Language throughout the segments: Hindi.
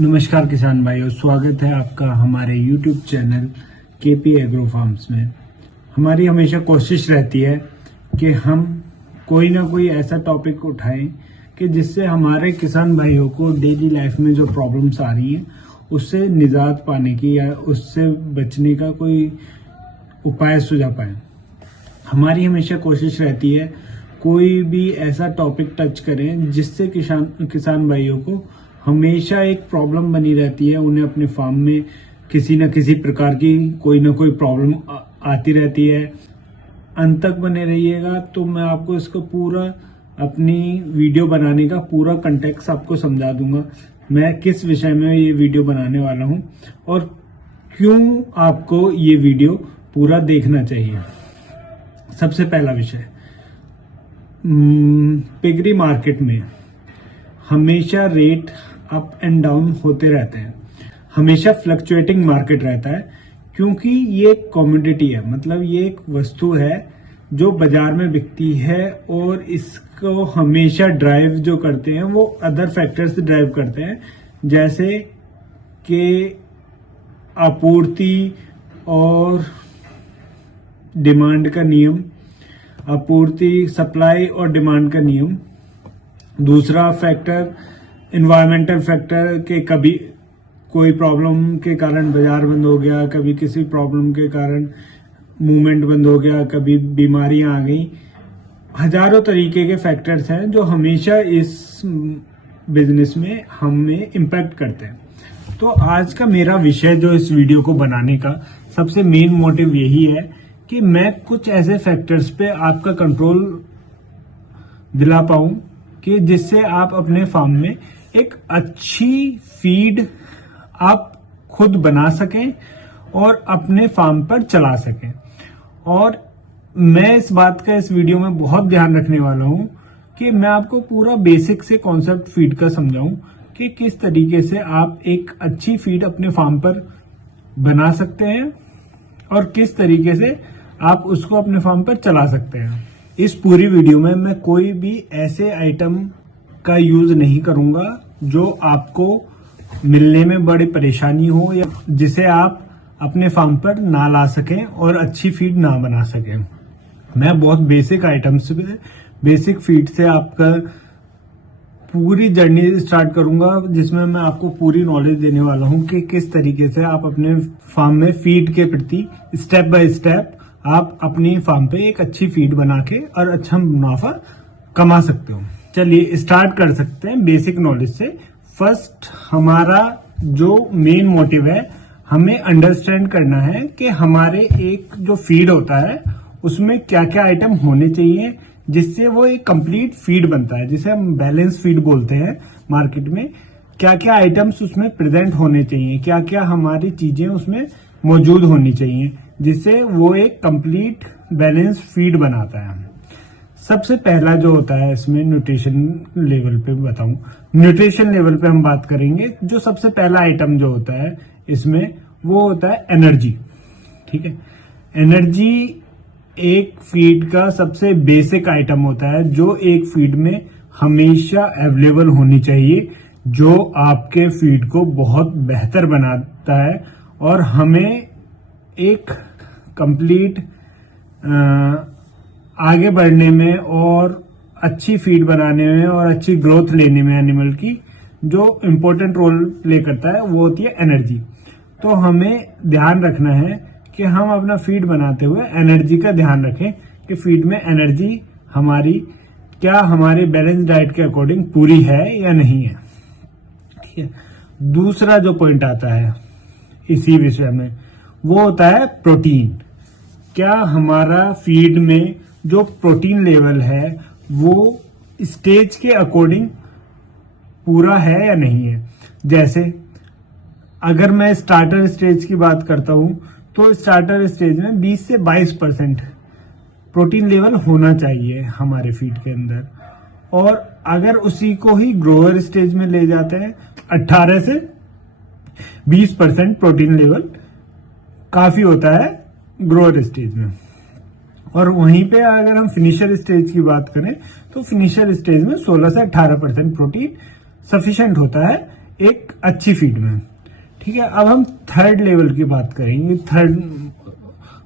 नमस्कार किसान भाइयों, स्वागत है आपका हमारे YouTube channel KP agro farms में। हमारी हमेशा कोशिश रहती है कि हम कोई ना कोई ऐसा टॉपिक उठाएं कि जिससे हमारे किसान भाइयों को डेली लाइफ में जो प्रॉब्लम्स आ रही हैं उससे निजात पाने की या उससे बचने का कोई उपाय सुझा पाए। हमारी हमेशा कोशिश रहती है कोई भी ऐसा टॉपिक टच करें जिससे किसान भाइयों को हमेशा एक प्रॉब्लम बनी रहती है। उन्हें अपने फार्म में किसी न किसी प्रकार की कोई ना कोई प्रॉब्लम आती रहती है। अंत तक बने रहिएगा तो मैं आपको इसको पूरा अपनी वीडियो बनाने का पूरा कंटेक्स्ट आपको समझा दूंगा। मैं किस विषय में ये वीडियो बनाने वाला हूं और क्यों आपको ये वीडियो पूरा देखना चाहिए। सबसे पहला विषय, पिगरी मार्केट में हमेशा रेट अप एंड डाउन होते रहते हैं, हमेशा फ्लक्चुएटिंग मार्केट रहता है क्योंकि ये एक कमोडिटी है। मतलब ये एक वस्तु है जो बाजार में बिकती है और इसको हमेशा ड्राइव जो करते हैं वो अदर फैक्टर्स ड्राइव करते हैं, जैसे कि आपूर्ति और डिमांड का नियम, आपूर्ति सप्लाई और डिमांड का नियम। दूसरा फैक्टर इन्वायरमेंटल फैक्टर के कभी कोई प्रॉब्लम के कारण बाजार बंद हो गया, कभी किसी प्रॉब्लम के कारण मूवमेंट बंद हो गया, कभी बीमारियां आ गई। हजारों तरीके के फैक्टर्स हैं जो हमेशा इस बिजनेस में हमें इम्पैक्ट करते हैं। तो आज का मेरा विषय जो इस वीडियो को बनाने का सबसे मेन मोटिव यही है कि मैं कुछ ऐसे फैक्टर्स पे आपका कंट्रोल दिला पाऊं कि जिससे आप अपने फार्म में एक अच्छी फीड आप खुद बना सकें और अपने फार्म पर चला सकें। और मैं इस बात का इस वीडियो में बहुत ध्यान रखने वाला हूं कि मैं आपको पूरा बेसिक से कॉन्सेप्ट फीड का समझाऊं कि किस तरीके से आप एक अच्छी फीड अपने फार्म पर बना सकते हैं और किस तरीके से आप उसको अपने फार्म पर चला सकते हैं। इस पूरी वीडियो में मैं कोई भी ऐसे आइटम का यूज नहीं करूंगा जो आपको मिलने में बड़ी परेशानी हो या जिसे आप अपने फार्म पर ना ला सकें और अच्छी फीड ना बना सकें। मैं बहुत बेसिक आइटम्स पे, बेसिक फीड से आपका पूरी जर्नी स्टार्ट करूंगा, जिसमें मैं आपको पूरी नॉलेज देने वाला हूं कि किस तरीके से आप अपने फार्म में फीड के प्रति स्टेप बाय स्टेप आप अपनी फार्म पे एक अच्छी फीड बना के और अच्छा मुनाफा कमा सकते हो। चलिए स्टार्ट कर सकते हैं बेसिक नॉलेज से। फर्स्ट, हमारा जो मेन मोटिव है, हमें अंडरस्टैंड करना है कि हमारे एक जो फीड होता है उसमें क्या क्या आइटम होने चाहिए जिससे वो एक कंप्लीट फीड बनता है, जिसे हम बैलेंस फीड बोलते हैं मार्केट में। क्या क्या आइटम्स उसमें प्रेजेंट होने चाहिए, क्या क्या हमारी चीजें उसमें मौजूद होनी चाहिए जिससे वो एक कंप्लीट बैलेंस फीड बनाता है। सबसे पहला जो होता है इसमें न्यूट्रिशन लेवल पे बताऊं, न्यूट्रिशन लेवल पे हम बात करेंगे। जो सबसे पहला आइटम जो होता है इसमें वो होता है एनर्जी। ठीक है, एनर्जी एक फीड का सबसे बेसिक आइटम होता है जो एक फीड में हमेशा अवेलेबल होनी चाहिए, जो आपके फीड को बहुत बेहतर बनाता है और हमें एक कंप्लीट आगे बढ़ने में और अच्छी फीड बनाने में और अच्छी ग्रोथ लेने में एनिमल की जो इम्पोर्टेंट रोल प्ले करता है वो होती है एनर्जी। तो हमें ध्यान रखना है कि हम अपना फीड बनाते हुए एनर्जी का ध्यान रखें कि फीड में एनर्जी हमारी क्या हमारे बैलेंस डाइट के अकॉर्डिंग पूरी है या नहीं है। ठीक है, दूसरा जो पॉइंट आता है इसी विषय में वो होता है प्रोटीन। क्या हमारा फीड में जो प्रोटीन लेवल है वो स्टेज के अकॉर्डिंग पूरा है या नहीं है। जैसे अगर मैं स्टार्टर स्टेज की बात करता हूं तो स्टार्टर स्टेज में 20 से 22% प्रोटीन लेवल होना चाहिए हमारे फीड के अंदर, और अगर उसी को ही ग्रोअर स्टेज में ले जाते हैं 18 से 20% प्रोटीन लेवल काफी होता है ग्रोअर स्टेज में। और वहीं पे अगर हम फिनिशर स्टेज की बात करें तो फिनिशर स्टेज में 16 से 18% प्रोटीन सफिशिएंट होता है एक अच्छी फीड में। ठीक है, अब हम थर्ड लेवल की बात करेंगे। थर्ड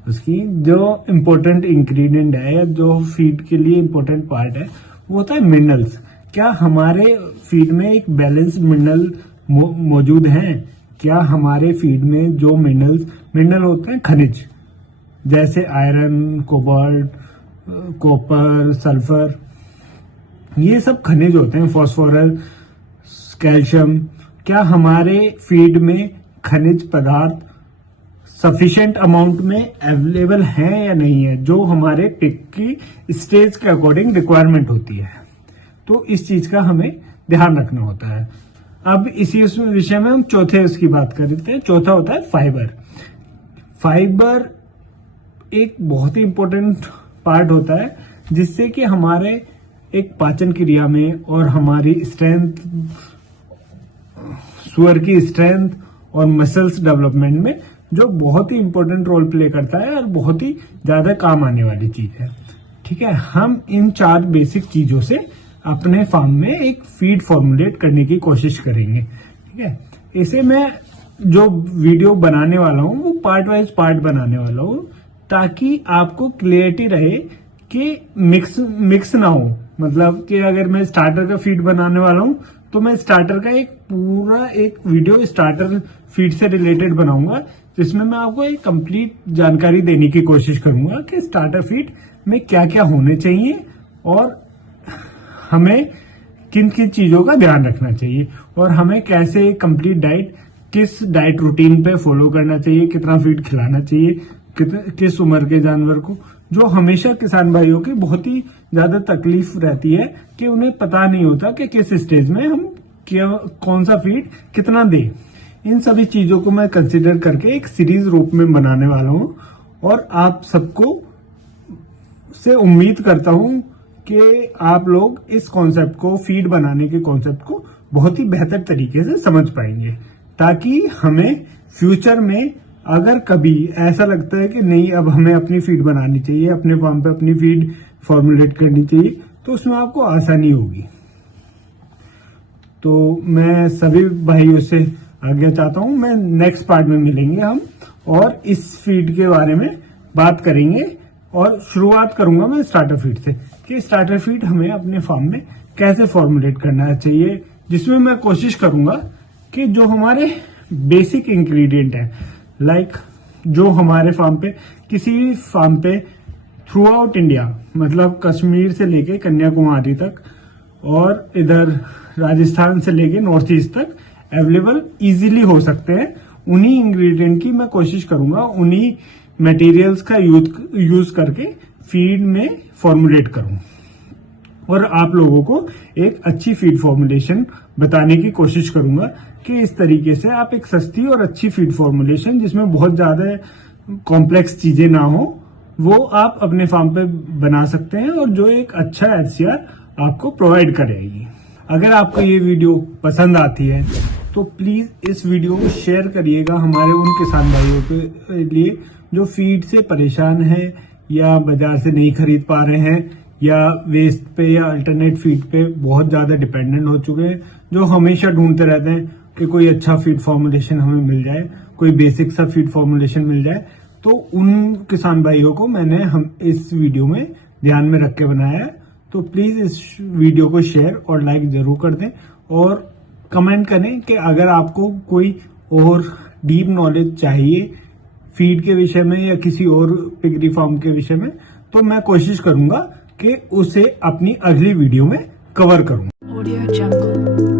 उसकी जो इम्पोर्टेंट इंग्रेडिएंट है या जो फीड के लिए इम्पोर्टेंट पार्ट है वो होता है मिनरल्स। क्या हमारे फीड में एक बैलेंस्ड मिनरल मौजूद है? क्या हमारे फीड में जो मिनरल होते हैं खनिज, जैसे आयरन, कोबाल्ट, कॉपर, सल्फर, ये सब खनिज होते हैं, फास्फोरस, कैल्शियम, क्या हमारे फीड में खनिज पदार्थ सफिशिएंट अमाउंट में अवेलेबल हैं या नहीं है, जो हमारे पिक की स्टेज के अकॉर्डिंग रिक्वायरमेंट होती है। तो इस चीज का हमें ध्यान रखना होता है। अब इसी विषय में हम चौथे उसकी बात करते हैं। चौथा होता है फाइबर। फाइबर एक बहुत ही इंपॉर्टेंट पार्ट होता है जिससे कि हमारे एक पाचन क्रिया में और हमारी स्ट्रेंथ, सुअर की स्ट्रेंथ और मसल्स डेवलपमेंट में जो बहुत ही इंपॉर्टेंट रोल प्ले करता है और बहुत ही ज्यादा काम आने वाली चीज है। ठीक है, हम इन 4 बेसिक चीजों से अपने फार्म में एक फीड फॉर्मुलेट करने की कोशिश करेंगे। ठीक है, इसे मैं जो वीडियो बनाने वाला हूँ वो पार्ट वाइज पार्ट बनाने वाला हूँ ताकि आपको क्लियरिटी रहे कि मिक्स ना हो। मतलब कि अगर मैं स्टार्टर का फीड बनाने वाला हूँ तो मैं स्टार्टर का एक पूरा एक वीडियो स्टार्टर फीड से रिलेटेड बनाऊंगा जिसमें मैं आपको एक कंप्लीट जानकारी देने की कोशिश करूंगा कि स्टार्टर फीड में क्या क्या होने चाहिए और हमें किन किन चीजों का ध्यान रखना चाहिए और हमें कैसे कंप्लीट डाइट, किस डाइट रूटीन पे फॉलो करना चाहिए, कितना फीड खिलाना चाहिए, किस उम्र के जानवर को। जो हमेशा किसान भाइयों की बहुत ही ज्यादा तकलीफ रहती है कि उन्हें पता नहीं होता कि किस स्टेज में हम कौन सा फीड कितना दें। इन सभी चीजों को मैं कंसिडर करके एक सीरीज रूप में बनाने वाला हूं और आप सबको से उम्मीद करता हूं कि आप लोग इस कॉन्सेप्ट को, फीड बनाने के कॉन्सेप्ट को बहुत ही बेहतर तरीके से समझ पाएंगे, ताकि हमें फ्यूचर में अगर कभी ऐसा लगता है कि नहीं अब हमें अपनी फीड बनानी चाहिए, अपने फार्म पे अपनी फीड फॉर्मुलेट करनी चाहिए, तो उसमें आपको आसानी होगी। तो मैं सभी भाइयों से आज्ञा चाहता हूं, मैं नेक्स्ट पार्ट में मिलेंगे हम और इस फीड के बारे में बात करेंगे और शुरुआत करूंगा मैं स्टार्टर फीड से कि स्टार्टर फीड हमें अपने फार्म में कैसे फॉर्मुलेट करना चाहिए, जिसमें मैं कोशिश करूंगा कि जो हमारे बेसिक इंग्रेडिएंट है, लाइक जो हमारे फार्म पे, किसी भी फार्म पे थ्रू आउट इंडिया, मतलब कश्मीर से लेके कन्याकुमारी तक और इधर राजस्थान से लेके नॉर्थ ईस्ट तक अवेलेबल इजीली हो सकते हैं, उन्हीं इंग्रेडिएंट की मैं कोशिश करूंगा, उन्हीं मटेरियल्स का यूज करके फीड में फॉर्मुलेट करूं और आप लोगों को एक अच्छी फीड फॉर्मुलेशन बताने की कोशिश करूंगा कि इस तरीके से आप एक सस्ती और अच्छी फीड फॉर्मुलेशन जिसमें बहुत ज्यादा कॉम्प्लेक्स चीजें ना हो वो आप अपने फार्म पे बना सकते हैं और जो एक अच्छा एफसीआर आपको प्रोवाइड करेगी। अगर आपको ये वीडियो पसंद आती है तो प्लीज इस वीडियो को शेयर करिएगा हमारे उन किसान भाइयों के लिए जो फीड से परेशान है या बाजार से नहीं खरीद पा रहे हैं या वेस्ट पे या अल्टरनेट फीड पे बहुत ज्यादा डिपेंडेंट हो चुके हैं, जो हमेशा ढूंढते रहते हैं कि कोई अच्छा फीड फॉर्मुलेशन हमें मिल जाए, कोई बेसिक सा फीड फॉर्मुलेशन मिल जाए। तो उन किसान भाइयों को मैंने इस वीडियो में ध्यान में रख के बनाया है। तो प्लीज इस वीडियो को शेयर और लाइक जरूर कर दें और कमेंट करें कि अगर आपको कोई और डीप नॉलेज चाहिए फीड के विषय में या किसी और पिगरी फार्म के विषय में, तो मैं कोशिश करूंगा कि उसे अपनी अगली वीडियो में कवर करूं।